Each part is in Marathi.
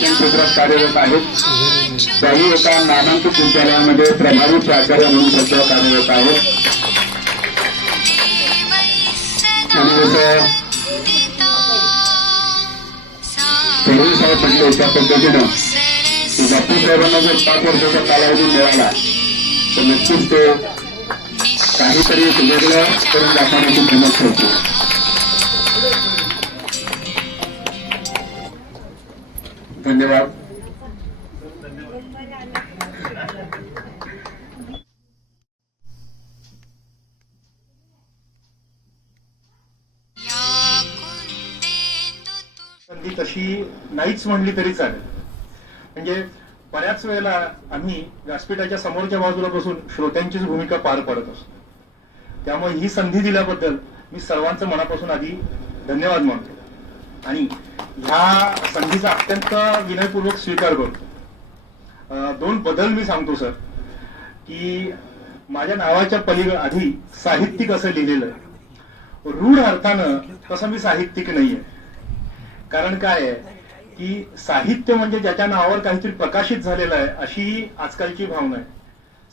शिक्षण क्षेत्रात कार्यरत आहेत. त्याही एका नामांकित विद्यालयामध्ये प्रभावी प्राचार्य म्हणून सध्या कार्यरत आहेत. आणि जसं फडणवीस साहेब म्हटले त्या पद्धतीनं बापू साहेबांना जर 5 वर्षाचा कालावधी मिळाला तर नक्कीच ते काहीतरी वेगळं करून दाखवण्याची किंमत ठरते. धन्यवाद. संधी तशी नाहीच म्हणली तरी चालेल. म्हणजे बऱ्याच वेळेला आम्ही व्यासपीठाच्या समोरच्या बाजूला बसून श्रोत्यांचीच भूमिका पार पडत असतो. त्यामुळे ही संधी दिल्याबद्दल मी सर्वांचं मनापासून आधी धन्यवाद मानतो आणि ह्या संधीचा अत्यंत विनयपूर्वक स्वीकार करतो. 2 बदल मी सांगतो सर, की माझ्या नावाच्या पलीकडे आधी साहित्यिक असं लिहिलेलं आहे. रूढ अर्थानं तसं मी साहित्यिक नाहीये. कारण काय आहे की साहित्य म्हणजे ज्याच्या नावावर काहीतरी प्रकाशित झालेलं आहे अशी आजकालची भावना आहे.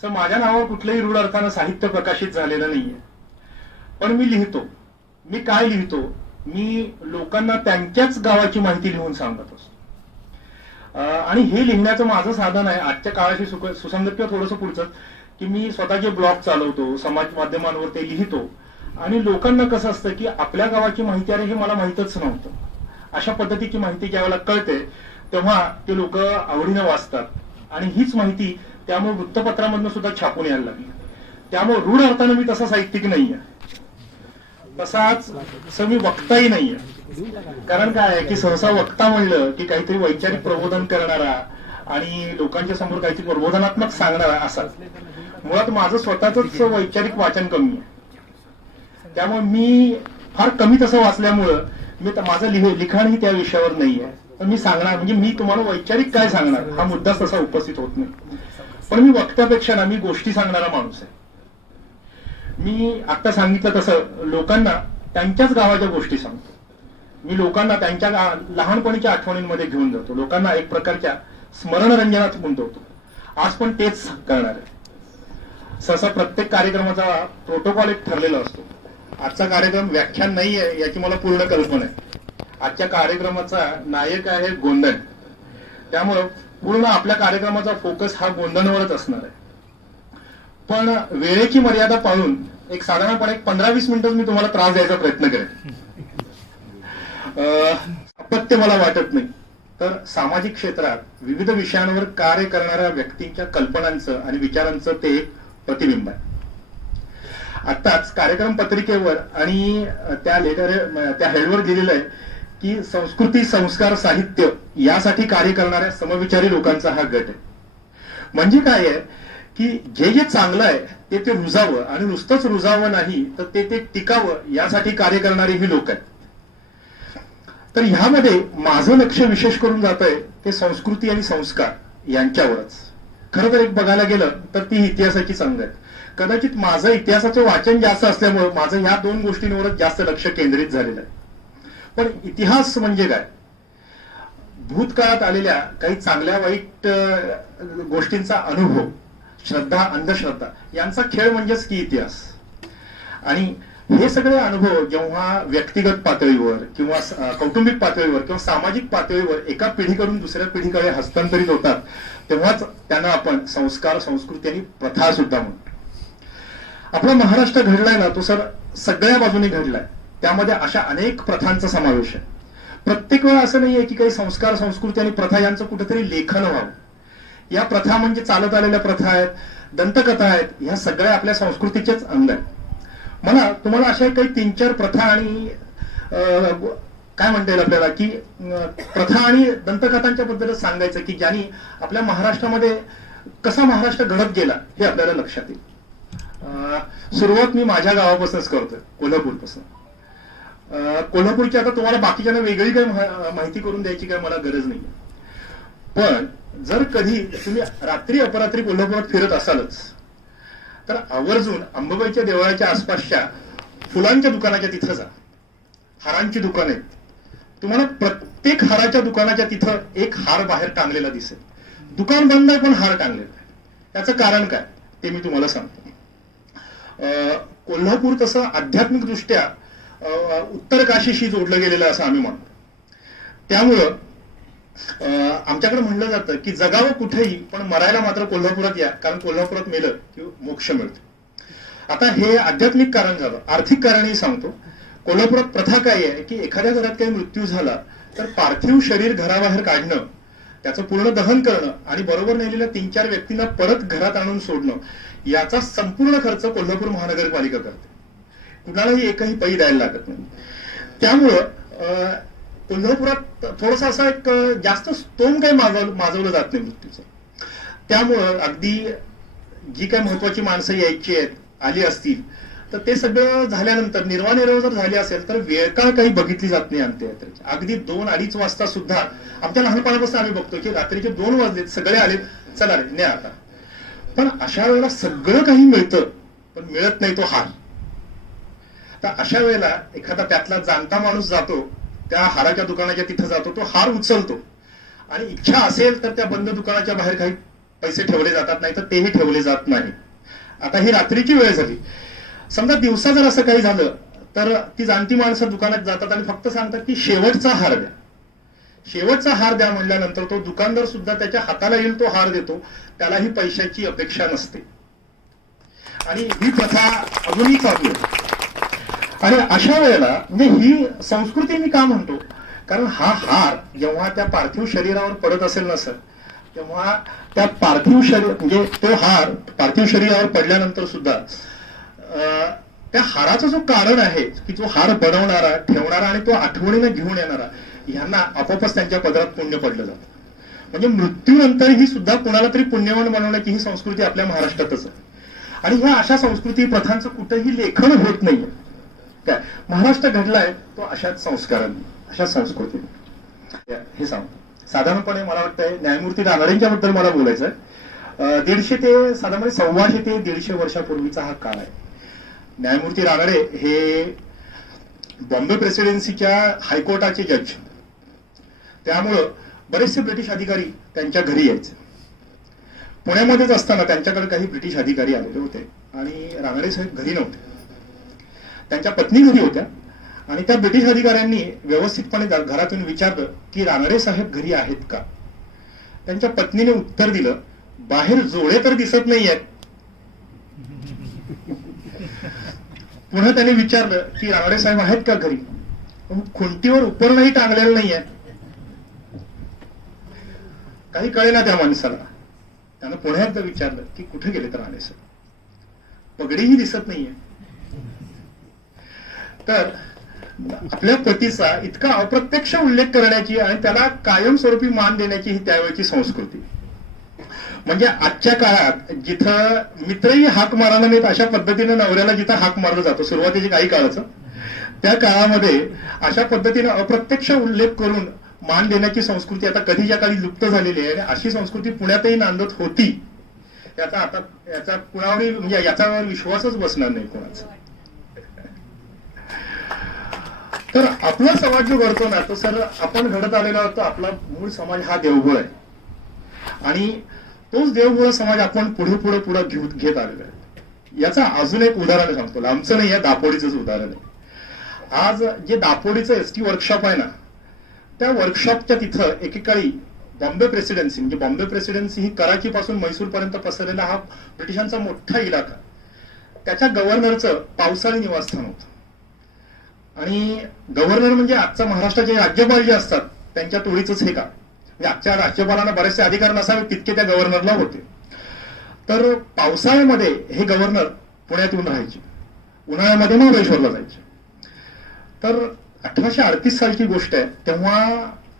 सर माझ्या नावावर कुठल्याही रूढ अर्थानं साहित्य प्रकाशित झालेलं नाहीये. पण मी लिहितो. मी काय लिहितो? मी लोकांना त्यांच्याच गावाची माहिती लिहून सांगत असतो. आणि हे लिहिण्याचं माझं साधन आहे आजच्या काळाशी सुसंगत किंवा थोडंसं पुढचं, की मी स्वतःचे ब्लॉग चालवतो, समाज माध्यमांवर ते लिहितो आणि लोकांना कसं असतं की आपल्या गावाची माहिती अरे हे मला माहितच नव्हतं, अशा पद्धतीची माहिती ज्यावेळेला कळते तेव्हा ते लोक आवडीनं वाचतात आणि हीच माहिती त्यामुळे वृत्तपत्रामधून सुद्धा छापून यायला लागली. त्यामुळे रूढ अर्थानं मी तसा साहित्यिक नाहीये, तसाच मी वक्ताही नाहीये. कारण काय आहे की सहसा वक्ता म्हणलं की काहीतरी वैचारिक प्रबोधन करणारा आणि लोकांच्या समोर काहीतरी प्रबोधनात्मक सांगणारा असा. मुळात माझं स्वतःच वैचारिक वाचन कमी आहे. त्यामुळे मी फार कमी तसं वाचल्यामुळं मी माझं लिखाणही त्या विषयावर नाही आहे. तर मी सांगणार म्हणजे मी तुम्हाला वैचारिक काय सांगणार हा मुद्दाच तसा उपस्थित होत नाही. पण मी वक्त्यापेक्षा ना मी गोष्टी सांगणारा माणूस आहे. मी आता सांगितलं तसं लोकांना त्यांच्याच गावाच्या गोष्टी सांगतो. मी लोकांना त्यांच्या लहानपणीच्या आठवणींमध्ये घेऊन जातो. लोकांना एक प्रकारच्या स्मरणरंजनात गुंतवतो. आज पण तेच करणार आहे. सहसा प्रत्येक कार्यक्रमाचा प्रोटोकॉल एक ठरलेला असतो. आजचा कार्यक्रम व्याख्यान नाही आहे याची मला पूर्ण कल्पना आहे. आजच्या कार्यक्रमाचा नायक आहे गोंधळ. त्यामुळं पूर्ण आपल्या कार्यक्रमाचा फोकस हा गोंधळवरच असणार आहे. पण वेळेची मर्यादा पाळून एक साधारणपणे 15-20 मिनिटं मी तुम्हाला त्रास द्यायचा प्रयत्न करेन. अपत्य मला वाटत नाही. तर सामाजिक क्षेत्रात विविध विषयांवर कार्य करणाऱ्या व्यक्तींच्या कल्पनांचं आणि विचारांचं ते एक प्रतिबिंब आहे. आताच कार्यक्रम पत्रिकेवर आणि त्या हेडवर दिलेलं आहे की संस्कृती संस्कार साहित्य यासाठी कार्य करणाऱ्या समविचारी लोकांचा हा गट आहे. म्हणजे काय आहे की जे जे चांगलं आहे ते रुजावं आणि नुसतंच रुजावं नाही तर ते टिकावं यासाठी कार्य करणारी ही लोक आहेत. तर ह्यामध्ये माझं लक्ष विशेष करून जात आहे ते संस्कृती आणि संस्कार यांच्यावरच. खरं तर एक बघायला गेलं तर ती इतिहासाची संगत आहे. कदाचित माझं इतिहासाचं वाचन जास्त असल्यामुळे माझं ह्या 2 गोष्टींवरच जास्त लक्ष केंद्रित झालेलं आहे. पण इतिहास म्हणजे काय? भूतकाळात आलेल्या काही चांगल्या वाईट गोष्टींचा अनुभव, श्रद्धा अंधश्रद्धा यांचा खेळ म्हणजेच की इतिहास. आणि हे सगळे अनुभव जेव्हा व्यक्तिगत पातळीवर किंवा कौटुंबिक पातळीवर किंवा सामाजिक पातळीवर एका पिढीकडून दुसऱ्या पिढीकडे हस्तांतरित होतात तेव्हाच त्यांना आपण संस्कार संस्कृती आणि प्रथा सुद्धा म्हणतो. आपला महाराष्ट्र घडलाय ना तो सर सगळ्या बाजूने घडलाय. त्यामध्ये अशा अनेक प्रथांचा समावेश आहे. प्रत्येक वेळा असं नाहीये की काही संस्कार संस्कृती आणि प्रथा यांचं कुठेतरी लेखन व्हावं. या प्रथा म्हणजे चालत आलेल्या प्रथा आहेत, दंतकथा आहेत, ह्या सगळ्या आपल्या संस्कृतीचेच अंग आहेत. मला तुम्हाला अशा काही 3-4 प्रथा आणि काय म्हणता येईल आपल्याला की प्रथा आणि दंतकथांच्या बद्दलच सांगायचं की ज्यांनी आपल्या महाराष्ट्रामध्ये कसा महाराष्ट्र घडत गेला हे आपल्याला लक्षात येईल. सुरुवात मी माझ्या गावापासूनच करतोय, कोल्हापूरपासून. कोल्हापूरची आता तुम्हाला बाकीच्यांना वेगळी काही माहिती करून द्यायची काय मला गरज नाही. पण जर कधी तुम्ही रात्री अपरात्री कोल्हापुरात फिरत असालच तर आवर्जून अंबाबाईच्या देवळाच्या आसपासच्या फुलांच्या दुकानाच्या तिथं जा. हारांची दुकान आहेत, तुम्हाला प्रत्येक हाराच्या दुकानाच्या तिथं एक हार बाहेर टांगलेला दिसेल. दुकान बंद आहे पण हार टांगलेला आहे. त्याचं कारण काय ते मी तुम्हाला सांगतो. कोल्हापूर तसं आध्यात्मिक दृष्ट्या उत्तर काशीशी जोडलं गेलेलं असं आम्ही म्हणतो. त्यामुळं आमच्याकडे म्हणलं जातं की जगावं कुठेही पण मरायला मात्र कोल्हापुरात या, कारण कोल्हापुरात मेलं की मोक्ष मिळतो. आता हे आध्यात्मिक कारण झालं. आर्थिक कारणही सांगतो. कोल्हापुरात प्रथा काय आहे की एखाद्या घरात काही मृत्यू झाला तर पार्थिव शरीर घराबाहेर काढणं, त्याचं पूर्ण दहन करणं आणि बरोबर नेलेल्या 3-4 व्यक्तींना परत घरात आणून सोडणं, याचा संपूर्ण खर्च कोल्हापूर महानगरपालिका करते. कुणालाही एकही पै द्यायला लागत नाही. त्यामुळं कोल्हापुरात थोडंसं असं एक जास्त स्तोम काही माजवलं जात नाही मृत्यूचं. त्यामुळं अगदी जी काही महत्वाची माणसं यायची आहेत, आली असतील, तर ते सगळं झाल्यानंतर निर्वाह जर झाली असेल तर वेळ काळ काही बघितली जात नाही अंत्ययात्रेची. अगदी 2-2:30 वाजता सुद्धा आमच्या लहानपणापासून आम्ही बघतो की रात्रीचे 2 वाजलेत, सगळे आलेत, चला रे न्या आता. पण अशा वेळेला सगळं काही मिळतं पण मिळत नाही तो हार. तर अशा वेळेला एखादा त्यातला जाणता माणूस जातो, त्या हाराच्या दुकानाच्या तिथं जातो, तो हार उचलतो आणि इच्छा असेल तर त्या बंद दुकानाच्या बाहेर काही पैसे ठेवले जातात, नाही तर तेही ठेवले जात नाही. आता ही रात्रीची वेळ झाली. समजा दिवसा जर असं काही झालं तर ती जाणती माणसं दुकानात जातात आणि फक्त सांगतात की शेवटचा हार द्या. शेवटचा हार द्या म्हणल्यानंतर तो दुकानदार सुद्धा त्याच्या हाताला येईल तो हार देतो. त्यालाही पैशाची अपेक्षा नसते आणि ही प्रथा अजूनही चालू आहे. आणि अशा वेळेला म्हणजे ही संस्कृती मी का म्हणतो, कारण हा हार जेव्हा त्या पार्थिव शरीरावर पडत असेल ना सर, तेव्हा त्या पार्थिव शरीर म्हणजे तो हार पार्थिव शरीरावर पडल्यानंतर सुद्धा त्या हाराचं जो कारण आहे की जो हार बनवणारा, ठेवणारा आणि तो आठवणीने घेऊन येणारा, ह्यांना आपोआपच त्यांच्या पदरात पुण्य पडलं जातं. म्हणजे मृत्यूनंतरही सुद्धा कुणाला तरी पुण्यवान बनवण्याची ही संस्कृती आपल्या महाराष्ट्रातच आहे. आणि ह्या अशा संस्कृती प्रथांचं कुठेही लेखन होत नाहीये. काय महाराष्ट्र घडलाय तो अशाच संस्कारांनी, अशा संस्कृतीने. हे सांगतो साधारणपणे मला वाटतंय न्यायमूर्ती रानडेंच्या बद्दल मला बोलायचं आहे. 150 ते साधारण 125 ते 150 वर्षापूर्वीचा हा काळ आहे. न्यायमूर्ती रानडे हे बॉम्बे प्रेसिडेन्सीच्या हायकोर्टाचे जज. त्यामुळं बरेचसे ब्रिटिश अधिकारी त्यांच्या घरी यायचे. पुण्यामध्येच असताना त्यांच्याकडे काही ब्रिटिश अधिकारी आलेले होते आणि रानडे साहेब घरी नव्हते. त्यांच्या पत्नी घरी होत्या आणि त्या ब्रिटिश अधिकाऱ्यांनी व्यवस्थितपणे घरातून विचारलं की रानडे साहेब घरी आहेत का. त्यांच्या पत्नीने उत्तर दिलं, बाहेर जोडे तर दिसत नाहीयेत. पुन्हा त्याने विचारलं की रानडे साहेब आहेत का घरी. खुंटीवर उपरणही टांगलेलं नाहीये. काही कळेना त्या माणसाला. त्यानं पुन्हा एकदा विचारलं की कुठे गेले तर रानडे साहेब. पगडीही दिसत नाहीये. तर आपल्या पतीचा इतका अप्रत्यक्ष उल्लेख करण्याची आणि त्याला कायमस्वरूपी मान देण्याची ही त्यावेळची संस्कृती. म्हणजे आजच्या काळात जिथं मित्रही हाक मारायला नाहीत अशा पद्धतीनं नवऱ्याला जिथं हाक मारला जातो सुरुवातीच्या काही काळाचं, त्या काळामध्ये अशा पद्धतीनं अप्रत्यक्ष उल्लेख करून मान देण्याची संस्कृती आता कधीच्या काळी लुप्त झालेली आहे. आणि अशी संस्कृती पुण्यातही नांदत होती. याचा कुणावरही म्हणजे याच्यावर विश्वासच बसणार नाही कोणाचा. तर आपला समाज जो घडतो ना तो सर आपण घडत आलेला होतो. आपला मूळ समाज हा देवघर आहे आणि तोच देवघर समाज आपण पुढे घेत आलेला आहे. याचं अजून एक उदाहरण सांगतो. लांबचं नाही आहे, दापोडीचंच उदाहरण आहे. आज जे दापोडीचं एसटी वर्कशॉप आहे ना, त्या वर्कशॉपच्या तिथं एकेकाळी बॉम्बे प्रेसिडेन्सी म्हणजे बॉम्बे प्रेसिडेन्सी ही कराची पासून म्हैसूर पर्यंत पसरलेला हा ब्रिटिशांचा मोठा इलाका, त्याच्या गव्हर्नरचं पावसाळी निवासस्थान होतं. आणि गव्हर्नर म्हणजे आजचा महाराष्ट्राचे राज्यपाल जे असतात त्यांच्या टोळीचंच हे का. म्हणजे आजच्या राज्यपालांना बरेचसे अधिकार नसावे तितके त्या गव्हर्नरला होते. तर पावसाळ्यामध्ये हे गव्हर्नर पुण्यात येऊन राहायचे, उन्हाळ्यामध्ये महाबळेश्वरला जायचे. तर 1838 सालची गोष्ट आहे. तेव्हा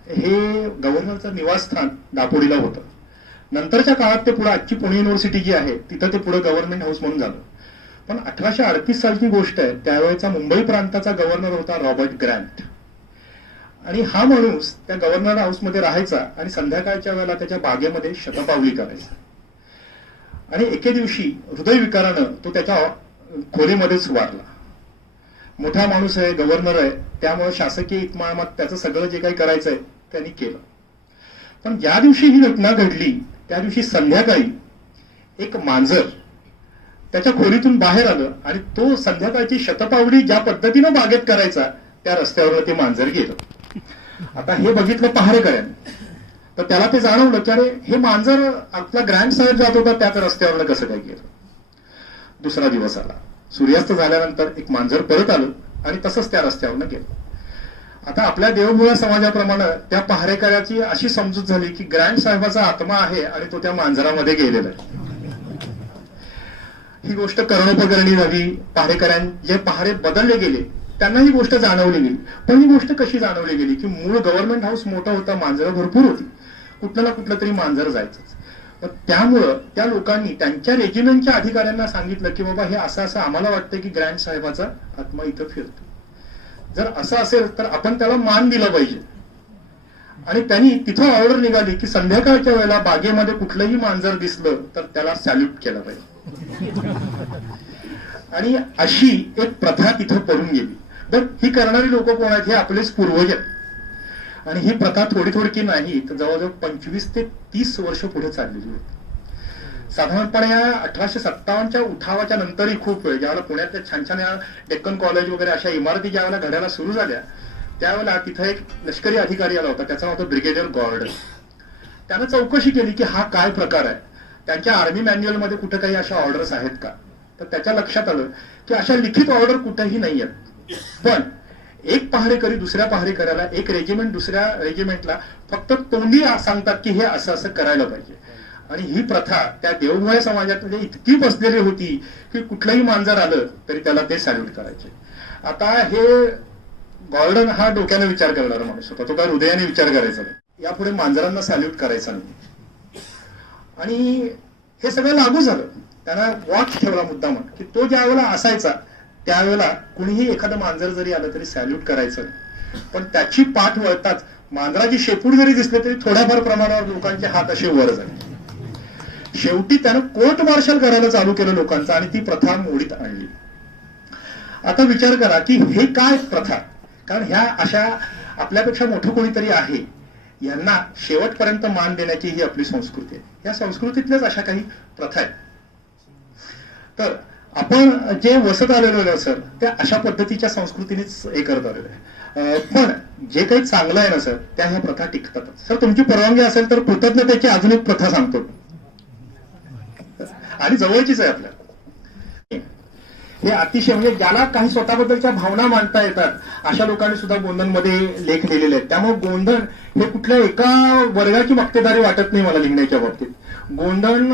हे गव्हर्नरचं निवासस्थान दापोडीला होतं. नंतरच्या काळात ते पुढे आजची पुणे युनिव्हर्सिटी जी आहे तिथं ते पुढे गव्हर्नमेंट हाऊस म्हणून झालं. पण 1838 सालची गोष्ट आहे. त्यावेळेचा मुंबई प्रांताचा गव्हर्नर होता रॉबर्ट ग्रँट. आणि हा माणूस त्या गव्हर्नर हाऊसमध्ये राहायचा आणि संध्याकाळच्या वेळेला त्याच्या बागेमध्ये शतपावली करायचा. आणि एके दिवशी हृदयविकारानं तो त्याच्या खोलीमध्येच वारला. मोठा माणूस आहे, गव्हर्नर आहे, त्यामुळे शासकीय इतमामात त्याचं सगळं जे काही करायचंय त्यांनी केलं. पण ज्या दिवशी ही घटना घडली त्या दिवशी संध्याकाळी एक मांजर त्याच्या खोलीतून बाहेर आलं आणि तो संध्याकाळची शतपावली ज्या पद्धतीनं बागेत करायचा त्या रस्त्यावर ते मांजर गेलं. आता हे बघितलं पहारेकऱ्याने, तर त्याला ते जाणवलं की अरे हे मांजर आपला ग्रँड साहेब जात होता त्याच रस्त्यावर कसं काय गेलं. दुसरा दिवस आला, सूर्यास्त झाल्यानंतर एक मांजर परत आलं आणि तसंच त्या रस्त्यावर गेलं. आता आपल्या देवभोळा समाजाप्रमाणे त्या पहारेकऱ्याची अशी समजूत झाली की ग्रँड साहेबाचा आत्मा आहे आणि तो त्या मांजरामध्ये गेलेला आहे. ही गोष्ट कर्णोपकरणी झाली. जे पहारे बदलले गेले त्यांना ही गोष्ट जाणवली गेली. पण ही गोष्ट कशी जाणवली गेली की मूळ गव्हर्नमेंट हाऊस मोठं होतं, मांजरं भरपूर होती, कुठलं ना कुठलं तरी मांजर जायचंच. तर त्यामुळं त्या लोकांनी त्यांच्या रेजिमेंटच्या अधिकाऱ्यांना सांगितलं की बाबा हे असं असं आम्हाला वाटतं की ग्रँड साहेबाचा आत्मा इथं फिरतो, जर असं असेल तर आपण त्याला मान दिला पाहिजे. आणि त्यांनी तिथं ऑर्डर निघाली की संध्याकाळच्या वेळेला बागेमध्ये कुठलंही मांजर दिसलं तर त्याला सॅल्यूट केलं पाहिजे. आणि अशी एक प्रथा तिथं पडून गेली. तर ही करणारी लोक कोण आहेत? हे आपलेच पूर्वज आहेत. आणि ही प्रथा थोडी थोडकी नाही तर जवळजवळ 25 ते 30 वर्ष पुढे चाललेली होती. साधारणपणे 1857च्या उठावाच्या नंतरही खूप वेळ, ज्यावेळेला पुण्यातल्या छान छान डेक्कन कॉलेज वगैरे अशा इमारती ज्यावेळेला घडायला सुरू झाल्या त्यावेळेला तिथं एक लष्करी अधिकारी आला होता, त्याचं नाव होतं ब्रिगेडियर गॉर्डन. त्यानं चौकशी केली की हा काय प्रकार आहे, त्यांच्या आर्मी मॅन्युअलमध्ये कुठे काही अशा ऑर्डर्स आहेत का. तर त्याच्या लक्षात आलं की अशा लिखित ऑर्डर कुठेही नाही आहेत. पण एक पहारेकरी दुसऱ्या पहारेकऱ्याला, एक रेजिमेंट दुसऱ्या रेजिमेंटला फक्त तोंडी सांगतात की हे असं असं करायला पाहिजे. आणि ही प्रथा त्या देवभोळे समाजात इतकी बसलेली होती की कुठलंही मांजर आलं तरी त्याला ते सॅल्यूट करायचे. आता हे गॉर्डन हा डोक्याने विचार करणारा माणूस होता, तो काय हृदयाने विचार करायचा नाही. यापुढे मांजरांना सॅल्यूट करायचा नाही. आणि हे सगळं लागू झालं. त्यांना वॉच ठेवला मुद्दाम की तो ज्या वेळेला असायचा त्यावेळेला कुणीही एखादं मांजर जरी आलं तरी सॅल्यूट करायचं नाही. पण त्याची पाठ वळताच मांजराची शेपूट जरी दिसले तरी थोड्याफार प्रमाणावर लोकांचे हात असे वर झाले. शेवटी त्यानं कोर्ट मार्शल करायला चालू केलं लोकांचा आणि ती प्रथा मोडीत आणली. आता विचार करा की हे काय प्रथा, कारण ह्या अशा आपल्यापेक्षा मोठं कोणीतरी आहे यांना शेवटपर्यंत मान देण्याची ही आपली संस्कृती आहे. या संस्कृतीतल्याच अशा काही प्रथा आहेत. तर आपण जे वसत आलेलो आहे सर त्या अशा पद्धतीच्या संस्कृतीनेच हे करत आलेलो आहे. पण जे काही चांगलं आहे ना सर त्या ह्या प्रथा टिकतातच. सर तुमची परवानगी असेल तर कृतज्ञतेची अजून एक प्रथा सांगतो आणि जवळचीच आहे आपल्याला. हे अतिशय म्हणजे ज्याला काही स्वतःबद्दलच्या भावना मांडता येतात अशा लोकांनी सुद्धा गोंधनमध्ये लेख लिहिलेले आहेत. त्यामुळे गोंधन हे कुठल्या एका वर्गाची मक्तेदारी वाटत नाही मला लिहिण्याच्या बाबतीत. गोंधन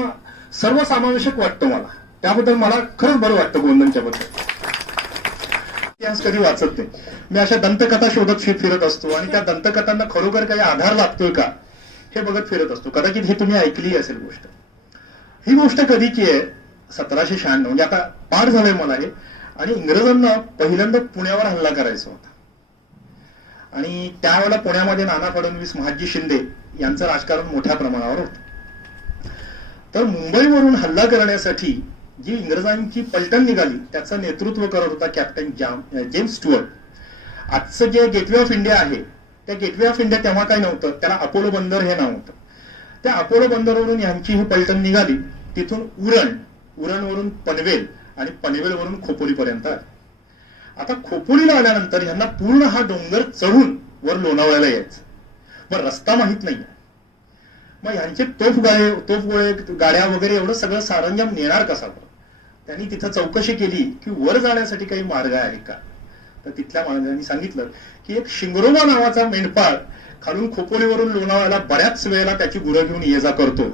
सर्वसमावेशक वाटतं मला, त्याबद्दल मला खरंच बरं वाटतं गोंधनच्या बद्दल. इतिहास कधी वाचत नाही मी, अशा दंतकथा शोधत फिरत असतो आणि त्या दंतकथांना खरोखर काही आधार लागतोय का हे बघत फिरत असतो. कदाचित हे तुम्ही ऐकली असेल गोष्ट. ही गोष्ट कधीची आहे? 1796 म्हणजे आता पाठ झालंय मला हे. आणि इंग्रजांना पहिल्यांदा पुण्यावर हल्ला करायचा होता आणि त्यावेळेला पुण्यामध्ये नाना फडणवीस, महादजी शिंदे यांचं राजकारण मोठ्या प्रमाणावर होतं. तर मुंबईवरून हल्ला करण्यासाठी जी इंग्रजांची पलटण निघाली त्याचं नेतृत्व करत होता कॅप्टन जेम्स स्टुअर्ट. आजचं जे गेटवे ऑफ इंडिया आहे त्या गेटवे ऑफ इंडिया तेव्हा काही नव्हतं, त्याला अपोलो बंदर हे नाव होतं. त्या अपोलो बंदरवरून यांची ही पलटण निघाली. तिथून उरणवरून पनवेल आणि पनवेलवरून खोपोलीपर्यंत आली. आता खोपोलीला आल्यानंतर यांना पूर्ण हा डोंगर चढून वर लोणावळ्याला यायचं. मग रस्ता माहित नाही. मग यांचे तोफगोळे गाड्या वगैरे एवढं सगळं सरंजाम नेणार कसा? त्यांनी तिथं चौकशी केली की वर जाण्यासाठी काही मार्ग आहे का. तर तिथल्या माणसांनी सांगितलं की एक शिंगरोबा नावाचा मेंढपाळ खालून खोपोलीवरून लोणावळ्याला बऱ्याच वेळेला त्याची गुरं घेऊन ये जा करतो,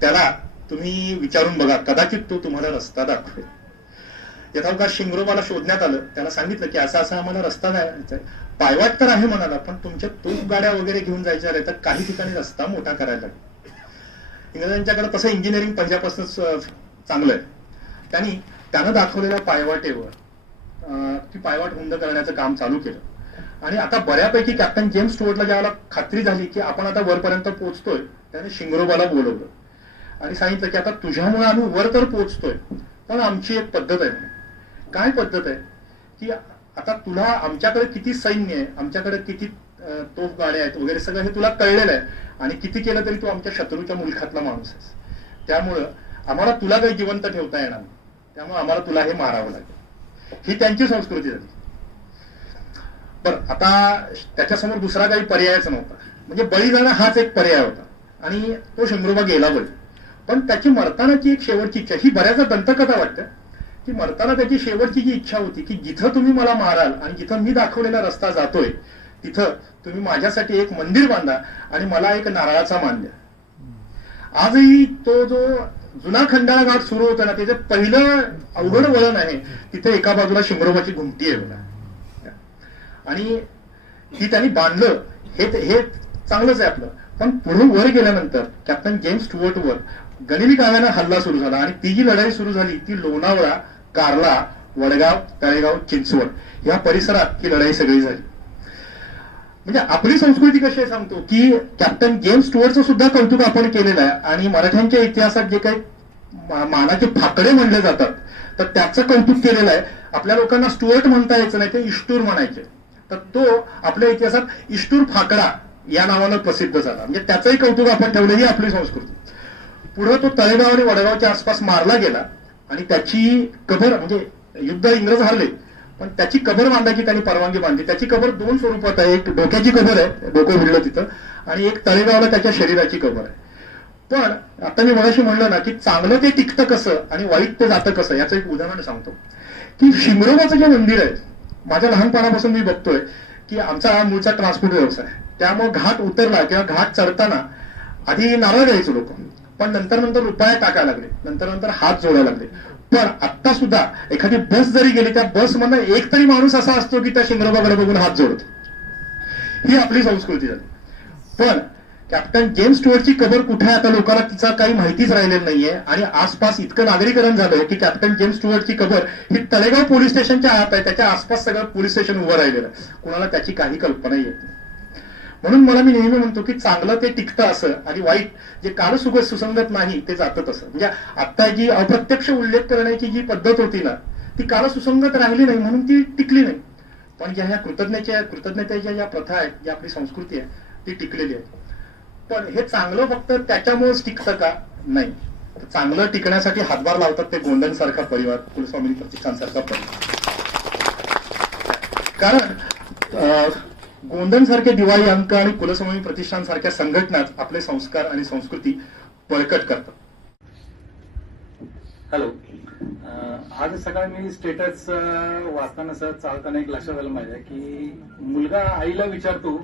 त्याला तुम्ही विचारून बघा, कदाचित तो तुम्हाला रस्ता दाखवेल. यथावकाळ शिंगरोबाला शोधण्यात आलं. त्याला सांगितलं की असा असा आम्हाला रस्ता जायचा आहे. पायवाट तर आहे म्हणाला, पण तुमच्या तोफ गाड्या वगैरे घेऊन जायच्या आहेत तर काही ठिकाणी रस्ता मोठा करायला लागेल. इंग्रजांच्याकडे तसं इंजिनिअरिंग पहिल्यापासूनच चांगलं आहे. त्यानं दाखवलेल्या पायवाटेवर ती पायवाट रुंद करण्याचं काम चालू केलं. आणि आता बऱ्यापैकी कॅप्टन जेम्स स्टुअर्टला ज्यावेळेला खात्री झाली की आपण आता वरपर्यंत पोहोचतोय त्याने शिंगरोबाला बोलवलं आणि सांगितलं की आता तुझ्यामुळे आम्ही वर तर पोहोचतोय पण आमची एक पद्धत आहे. काय पद्धत आहे की आता तुला आमच्याकडे किती सैन्य आहे, आमच्याकडे किती तोफ गाड्या आहेत वगैरे सगळं हे तुला कळलेलं आहे, आणि किती केलं तरी तू आमच्या शत्रूच्या मुलखातला माणूस आहेस. त्यामुळं आम्हाला तुला काही जिवंत ठेवता येणार नाही, त्यामुळे आम्हाला तुला हे मारावं लागेल. ही त्यांची संस्कृती झाली. बरं, आता त्याच्यासमोर दुसरा काही पर्यायच नव्हता, म्हणजे बळी जाणं हाच एक पर्याय होता, आणि तो शंभरूबा गेला बळी. पण त्याची मरतानाची एक शेवटची इच्छा, ही बऱ्याचदा दंतकथा वाटतं की मरताना त्याची शेवटची जी इच्छा होती की जिथं तुम्ही मला माराल आणि जिथं मी दाखवलेला रस्ता जातोय तिथं तुम्ही माझ्यासाठी एक मंदिर बांधा आणि मला एक नारळाचा मान द्या. आजही तो जो जुना खंडाळा घाट सुरू होता ना, त्याचं पहिलं अवघड वळण आहे तिथे एका बाजूला शंभरोबाची घुमटी आहे बघा, आणि ती त्यांनी बांधलं. हे चांगलंच आहे आपलं. पण पुढे वर गेल्यानंतर कॅप्टन जेम्स स्टुअर्ट वर गनिमी काव्यानं हल्ला सुरू झाला, आणि ती जी लढाई सुरू झाली ती लोणावळा, कार्ला, वडगाव, तळेगाव, चिंचवड या परिसरात ही लढाई सगळी झाली. म्हणजे आपली संस्कृती कशी आहे सांगतो की कॅप्टन जेम्स स्टुअर्टचं सुद्धा कौतुक आपण केलेलं आहे, आणि मराठ्यांच्या इतिहासात जे काही मानाचे फाकडे म्हणले जातात तर त्याचं कौतुक केलेलं आहे. आपल्या लोकांना स्टुअर्ट म्हणता यायचं नाही, ते इष्टूर म्हणायचे, तर तो आपल्या इतिहासात इष्टूर फाकडा या नावानं प्रसिद्ध झाला. म्हणजे त्याचंही कौतुक आपण ठेवलं, ही आपली संस्कृती. पुढे तो तळेगाव आणि वडगावच्या आसपास मारला गेला, आणि त्याची कबर, म्हणजे युद्ध इंग्रज हरले पण त्याची कबर बांधायची त्यांनी परवानगी बांधली. त्याची कबर दोन स्वरूपात आहे, एक डोक्याची कबर आहे, डोकं भिडलं तिथं, आणि एक तळेगावला त्याच्या शरीराची कबर आहे. पण आता मी मगाशी म्हणलं ना की चांगलं ते टिकतं कसं आणि वाईट ते जातं कसं, याचं एक उदाहरण सांगतो की शिमरोबाचं जे मंदिर आहे, माझ्या लहानपणापासून मी बघतोय की आमचा हा मूळचा ट्रान्सपोर्ट व्यवसाय, त्यामुळे घाट उतरला किंवा घाट चढताना आधी नारळ द्यायचो लोक, पण नंतर रुपया टाकायला लागले, नंतर हात जोडायला लागले. पण आता सुद्धा एखादी बस जरी गेली, त्या बस मधनं एक तरी माणूस असा असतो की त्या शिमरोबाकडे बघून हात जोडतो. ही आपली संस्कृती झाली. पण कॅप्टन जेम्स स्टुअर्टची कबर कुठे आहे आता लोकांना तिचा काही माहितीच राहिलेली नाहीये, आणि आसपास इतकं नागरीकरण झालंय की कॅप्टन जेम्स स्टुअर्टची कबर ही तळेगाव पोलीस स्टेशनच्या आत आहे, त्याच्या आसपास सगळं पोलीस स्टेशन उभं राहिलेलं आहे, कुणाला त्याची काही कल्पना येत नाही. म्हणून मला मी नेहमी म्हणतो की चांगलं ते टिकतं असं, आणि वाईट जे कालसुगत सुसंगत नाही ते जातं तसं. म्हणजे आता जी अप्रत्यक्ष उल्लेख करण्याची जी पद्धत होती ना, ती काल सुसंगत राहिली नाही म्हणून ती टिकली नाही. पण ज्या ह्या कृतज्ञतेच्या ज्या प्रथा आहेत, जी आपली संस्कृती आहे ती टिकलेली आहे. पण हे चांगलं फक्त त्याच्यामुळेच टिकतं का? नाही. चांगलं टिकण्यासाठी हातभार लावतात ते गोंधन सारखा परिवार, कुलस्वामी प्रतिष्ठान सारखा परिवार. कारण गोंधन सारखे दिवाळी अंक आणि कुलस्वामी प्रतिष्ठान सारख्या संघटनाच आपले संस्कार आणि संस्कृती बळकट करतात. हॅलो, आज सकाळी मी स्टेटस वाचताना सहज चालताना एक लक्षात आलं माझ्या की मुलगा आईला विचारतो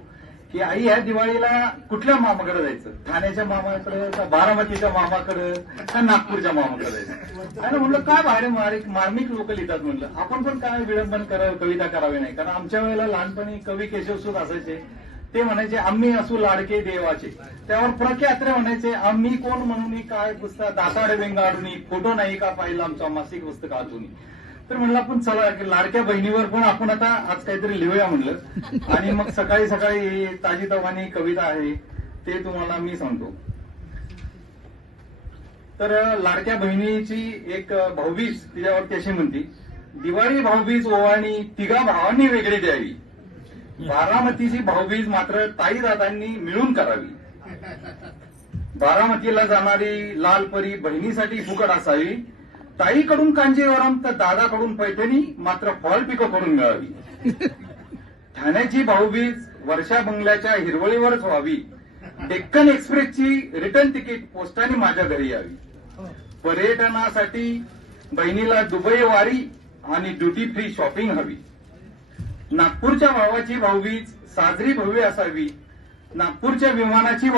की आई ह्या दिवाळीला कुठल्या मामाकडे जायचं, ठाण्याच्या मामाकडे का बारामतीच्या मामाकडे का नागपूरच्या मामाकडे जायचं. आणि म्हणलं काय बाहेर मार्मिक लोक लिहितात, म्हणलं आपण पण काय विडंबन करावं, कविता करावी नाही. कारण आमच्या वेळेला लहानपणी कवी केशवसूत असायचे, ते म्हणायचे आम्ही असू लाडके देवाचे. त्यावर प्रख्यात्रे म्हणायचे आम्ही कोण म्हणून काय पुस्तक दाताडे वेंगाडून फोटो नाही का पाहिला आमचा मासिक पुस्तक अजून. तर म्हणलं आपण चला लाडक्या बहिणीवर पण आपण आता आज काहीतरी लिहूया म्हणलं, आणि मग सकाळी सकाळी ताजी तवानी कविता आहे ते तुम्हाला मी सांगतो. तर लाडक्या बहिणीची एक भाऊबीज तिच्यावरती अशी म्हणते, दिवाळी भाऊबीज ओवाळणी तिघा भावांनी वेगळी द्यावी, बारामतीची भाऊबीज मात्र ताई दादांनी मिळून करावी. बारामतीला जाणारी लालपरी बहिणीसाठी फुकट असावी, ताईकडून कांजीवरम तर दादाकडून पैठणी मात्र फॉल पिको करून मिळावी. ठाण्याची भाऊबीज वर्षा बंगल्याच्या हिरवळीवरच व्हावी, डेक्कन एक्सप्रेसची रिटर्न तिकीट पोस्टाने माझ्या घरी यावी. पर्यटनासाठी बहिणीला दुबई वारी आणि ड्युटी फ्री शॉपिंग हवी. नागपूरच्या भावाची भाऊबीज साजरी भव्य असावी, नागपूरच्या विमानाची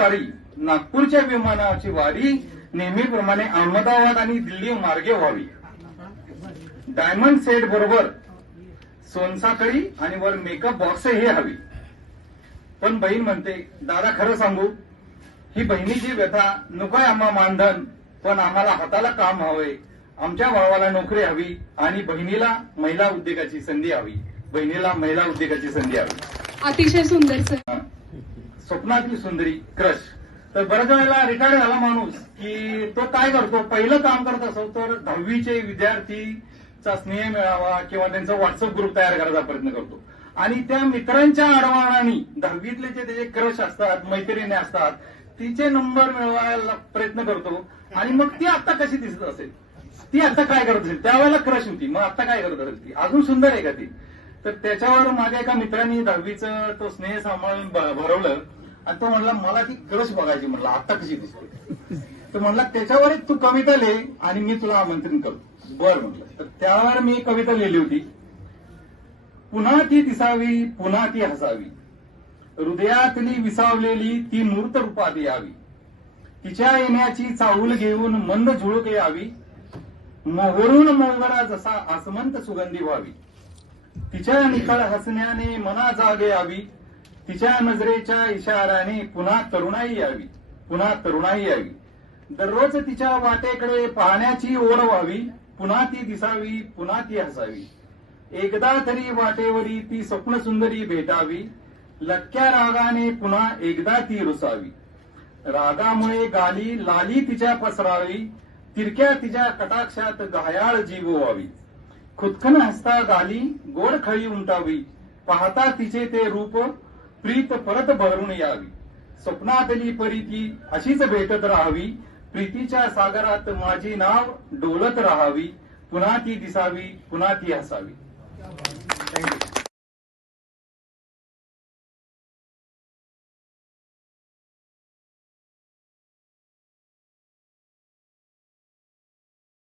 वारी नेहमीप्रमाणे अहमदाबाद आणि दिल्ली मार्गे व्हावी. डायमंड सेट बरोबर सोनसाखळी आणि वर मेकअप बॉक्स हे हवी. पण बहीण म्हणते, दादा खरं सांगू, ही बहिणीची व्यथा नकोय आम्हा मानधन, पण आम्हाला हाताला काम हवंय. आमच्या भावाला नोकरी हवी आणि बहिणीला महिला उद्योगाची संधी हवी. अतिशय सुंदर सर. स्वप्नातली सुंदरी क्रश. तर बऱ्याच वेळेला रिटायर झाला माणूस की तो काय करतो, पहिलं काम करत असो तर 10वीचे विद्यार्थी चा स्नेह मिळावा किंवा त्यांचा व्हॉट्सअप ग्रुप तयार करायचा प्रयत्न करतो. आणि त्या मित्रांच्या आडवाणाने 10वीतले जे त्याचे क्रश असतात, मैत्रिणी असतात, तिचे नंबर मिळवायला प्रयत्न करतो. आणि मग ती आता कशी दिसत असेल, ती आता काय करत असेल, त्यावेळेला क्रश होती, मग आता काय करत असेल, ती अजून सुंदर आहे का ती. तर त्याच्यावर माझ्या एका मित्रांनी 10वीचं तो स्नेह सांभाळून भरवलं आणि तो म्हणला मला ती क्रश बघायची. म्हणला आता कशी दिसते. तर म्हणला त्याच्यावर एक तू कविता लिह आणि मी तुला आमंत्रण करतो. बर म्हटलं. तर त्यावर मी एक कविता लिहिली होती. पुन्हा ती दिसावी, पुन्हा ती हसावी, हृदयातली विसावलेली ती मूर्त रूपात यावी, तिच्या येण्याची चाहूल घेऊन मंद झुळूक यावी, मोहरून मोगरा जसा आसमंत सुगंधी व्हावी, तिच्या निखळ हसण्याने मना जाग यावी, तिच्या नजरेच्या इशाऱ्याने पुन्हा तरुणाई यावी, पुन्हा तरुणाई यावी, दररोज तिच्या वाटेकडे पाहण्याची ओढ व्हावी, पुन्हा ती दिसावी, पुन्हा ती हसावी, एकदा तरी वाटेवरी ती स्वप्न सुंदरी भेटावी, लटक्या रागाने पुन्हा एकदा ती रुसावी, रागामुळे गाली लाली तिच्या पसरावी, तिरक्या तिच्या कटाक्षात घायाळ जीव व्हावी, खुदखन हसता गाली गोड खळी उमटावी, पाहता तिचे ते रूप प्रीत परत भरून यावी, स्वप्नातली परी ती अशीच भेटत राहावी, प्रीतीच्या सागरात माझी नाव डोलत राहावी, पुन्हा ती दिसावी, पुन्हा ती हसावी.